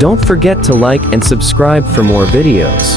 Don't forget to like and subscribe for more videos.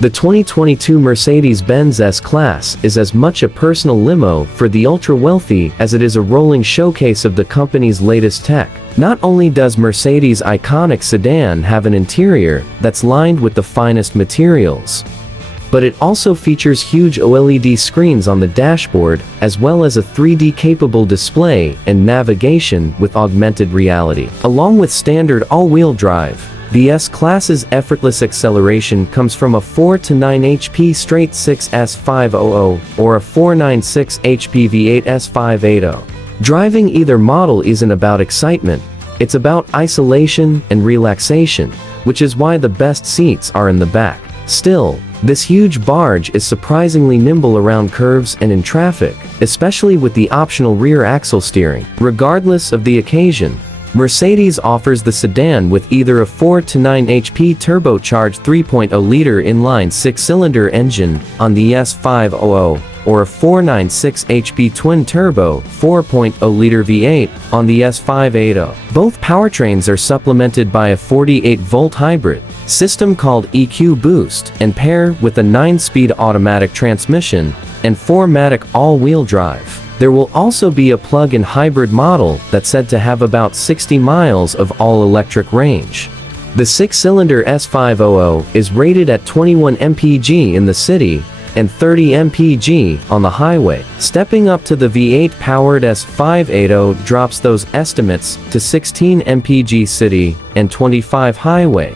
The 2022 Mercedes-Benz S-Class is as much a personal limo for the ultra-wealthy as it is a rolling showcase of the company's latest tech. Not only does Mercedes' iconic sedan have an interior that's lined with the finest materials, but it also features huge OLED screens on the dashboard, as well as a 3D-capable display and navigation with augmented reality. Along with standard all-wheel drive, the S-Class's effortless acceleration comes from a 4 to 9 HP straight 6 S500 or a 496 HP V8 S580. Driving either model isn't about excitement, it's about isolation and relaxation, which is why the best seats are in the back. Still, this huge barge is surprisingly nimble around curves and in traffic, especially with the optional rear axle steering. Regardless of the occasion, Mercedes offers the sedan with either a 4 to 9 HP turbocharged 3.0-liter inline 6-cylinder engine on the S500 or a 496 HP twin-turbo 4.0-liter V8 on the S580. Both powertrains are supplemented by a 48-volt hybrid system called EQ Boost and pair with a 9-speed automatic transmission and 4-matic all-wheel drive. There will also be a plug-in hybrid model that's said to have about 60 miles of all-electric range. The 6-cylinder S500 is rated at 21 mpg in the city and 30 mpg on the highway. Stepping up to the V8-powered S580 drops those estimates to 16 mpg city and 25 highway.